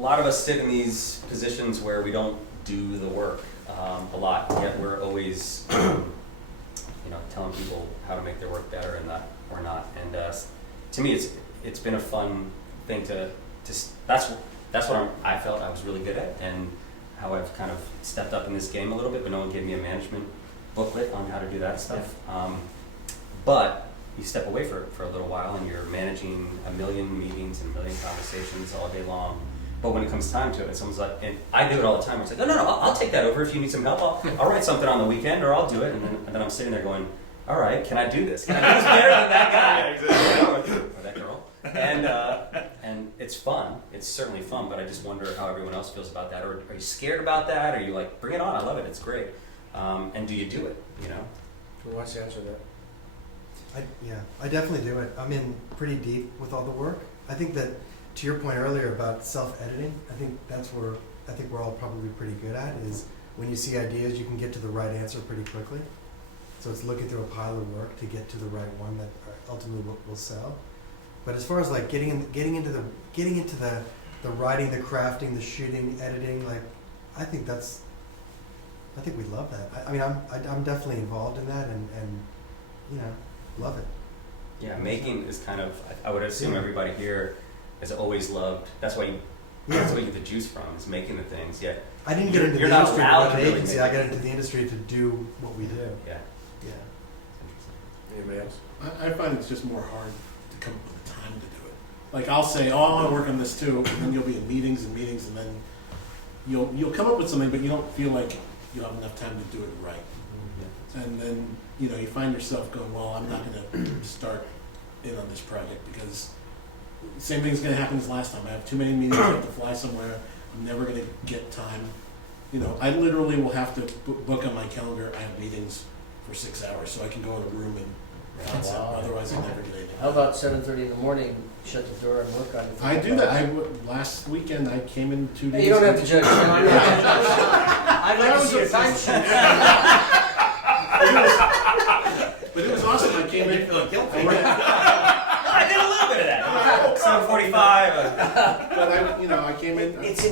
lot of us sit in these positions where we don't do the work a lot, yet we're always, telling people how to make their work better and that or not. And to me, it's been a fun thing to that's what I felt I was really good at, and how I've kind of stepped up in this game a little bit. But no one gave me a management booklet on how to do that stuff. Yeah. But you step away for a little while, and you're managing a million meetings and a million conversations all day long. But when it comes time to it, someone's like, and I do it all the time. It's like, no, I'll take that over if you need some help. I'll write something on the weekend, or I'll do it. And then I'm sitting there going, all right, can I do this? Can I do this better than that guy? Yeah, exactly. Or that girl? And it's fun. It's certainly fun. But I just wonder how everyone else feels about that. Or are you scared about that? Or are you like, bring it on? I love it. It's great. And do you do it? Who wants to answer that? I definitely do it. I'm in pretty deep with all the work. I think that, to your point earlier about self-editing, I think that's where I think we're all probably pretty good at, is when you see ideas, you can get to the right answer pretty quickly. So it's looking through a pile of work to get to the right one that ultimately will sell. But as far as like getting into the writing, the crafting, the shooting, editing, like I think we love that. I'm definitely involved in that, and love it. Yeah, making is kind of, I would assume everybody here has always loved, that's why you get the juice from, is making the things. Yeah. I didn't get into the industry to run an agency, I got into the industry to do what we do. Yeah. Anybody else? I find it's just more hard to come up with the time to do it. Like I'll say, I want to work on this too, and then you'll be in meetings, and then you'll come up with something, but you don't feel like you have enough time to do it right. And then you find yourself going, well, I'm not going to start in on this project because the same thing's going to happen as last time. I have too many meetings, I have to fly somewhere, I'm never going to get time. I literally will have to book on my calendar, I have meetings for 6 hours so I can go in a room and concept. Otherwise I never get anything. How about 7:30 in the morning, shut the door and work on it? I do that. Last weekend I came in 2 days. You don't have to judge. I'd like to see your time sheet. But it was awesome. I came in. I did a little bit of that. 7:45. But I came in. It's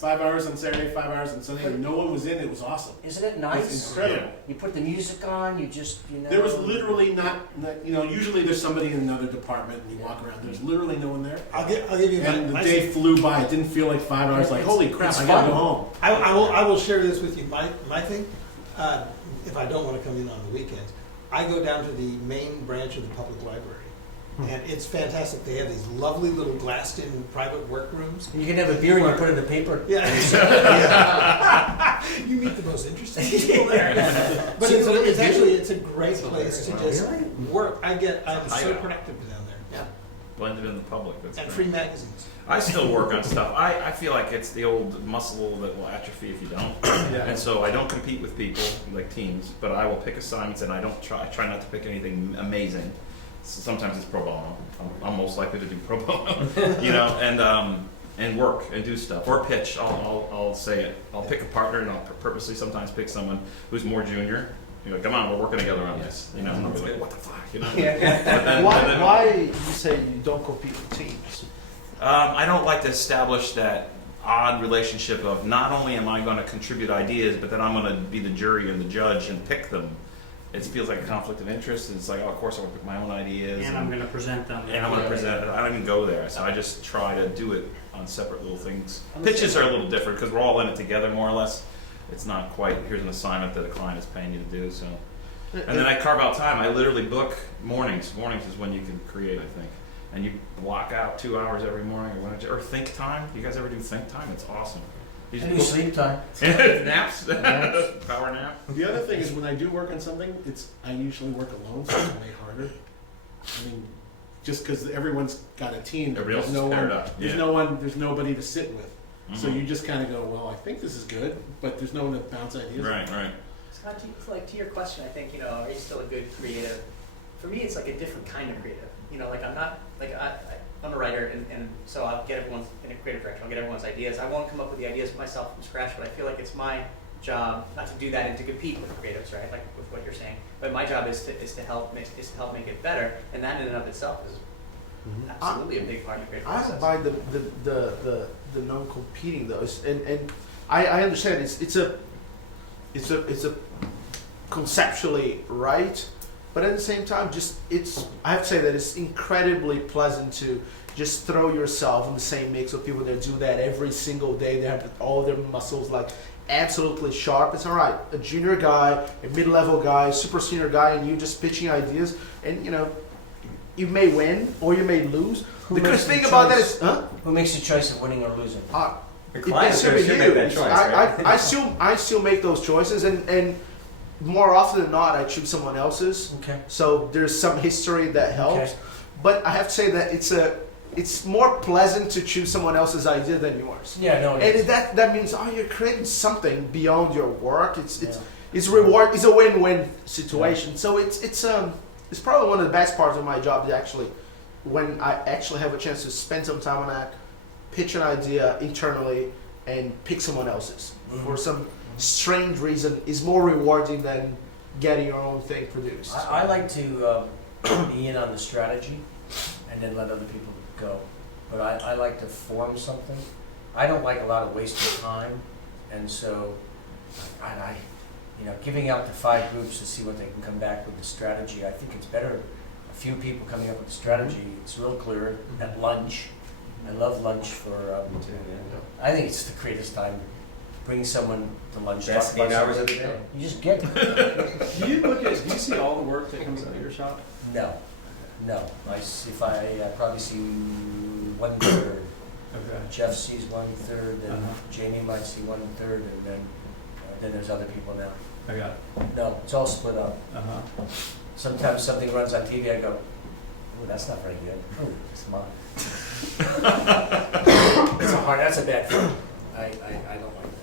5 hours on Saturday, 5 hours on Sunday, and no one was in. It was awesome. Isn't it nice? It's incredible. You put the music on. You just There was literally not. Usually there's somebody in another department, and you walk around. There's literally no one there. I'll give you. And the day flew by. It didn't feel like 5 hours. Like holy crap, I gotta go home. I will share this with you. My thing. If I don't want to come in on the weekends, I go down to the main branch of the public library. And it's fantastic. They have these lovely little glassed-in private workrooms. You can have a beer and you put it in the paper. Yeah. You meet the most interesting people there. But it's a great place to just work. I'm so productive down there. Yeah. Blended in the public. And free magazines. I still work on stuff. I feel like it's the old muscle that will atrophy if you don't. Yeah. And so I don't compete with people like teams, but I will pick assignments, and I try not to pick anything amazing. So sometimes it's pro bono. I'm most likely to do pro bono, and work and do stuff or pitch. I'll say it. I'll pick a partner, and I'll purposely sometimes pick someone who's more junior. Come on, we're working together on this. And I'll be like, what the fuck, Why you say you don't compete with teams? I don't like to establish that odd relationship of not only am I going to contribute ideas, but then I'm going to be the jury and the judge and pick them. It feels like a conflict of interest. And it's like, of course I want to pick my own ideas. And I'm going to present them. And I'm going to present it. I don't even go there. So I just try to do it on separate little things. Pitches are a little different because we're all in it together more or less. It's not quite, here's an assignment that a client is paying you to do. So, and then I carve out time. I literally book mornings. Mornings is when you can create, I think. And you block out 2 hours every morning or think time. You guys ever do think time? It's awesome. I do sleep time. Naps. Power nap. The other thing is when I do work on something, I usually work alone, so it's way harder. Just because everyone's got a team, Everybody else is paired up. There's nobody to sit with. Mm-hmm. So you just kind of go, well, I think this is good, but there's no one to bounce ideas. Right. Scott, to your question, I think, are you still a good creative? For me, it's like a different kind of creative. I'm not, I'm a writer, and so I'll get everyone's, in a creative direction, I'll get everyone's ideas. I won't come up with the ideas myself from scratch, but I feel like it's my job not to do that and to compete with creatives, right? Like with what you're saying. But my job is to help make it better, and that in and of itself is absolutely a big part of the creative I process. don't buy the non-competing though, and I understand it's a conceptually right, but at the same time, I have to say that it's incredibly pleasant to just throw yourself in the same mix with people that do that every single day. They have all their muscles like absolutely sharp. It's all right, a junior guy, a mid-level guy, super senior guy, and you just pitching ideas, and you may win or you may lose. Who The good makes the thing about that choice? is, huh? Who makes the choice of winning or losing? Your clients It depends should on make you. that choice, right? I still make those choices, and more often than not, I choose someone else's. Okay. So there's some history that helps. Okay. But I have to say that it's more pleasant to choose someone else's idea than yours. Yeah, no. And that means you're creating something beyond your work. It's Yeah. reward. It's a win-win situation. So it's probably one of the best parts of my job is actually when I actually have a chance to spend some time on that, pitch an idea internally, and pick someone else's for some strange reason is more rewarding than getting your own thing produced. I like to be in on the strategy and then let other people go. But I like to form something. I don't like a lot of wasted time, and so I giving out to 5 groups to see what they can come back with the strategy. I think it's better a few people coming up with the strategy. It's real clear at lunch. I love lunch for. I think it's the greatest time. Bring someone to lunch. Best talk about 8 hours something. of the day. You just get it. Do you see all the work that comes out of your shop? No. I probably see 1/3. Okay. Jeff sees 1/3, then Jamie might see 1/3, and then there's other people now. I got it. No, it's all split up. Uh-huh. Sometimes something runs on TV, I go, "Ooh, that's not very good. Ooh, it's mine." That's a bad thing. I don't like that.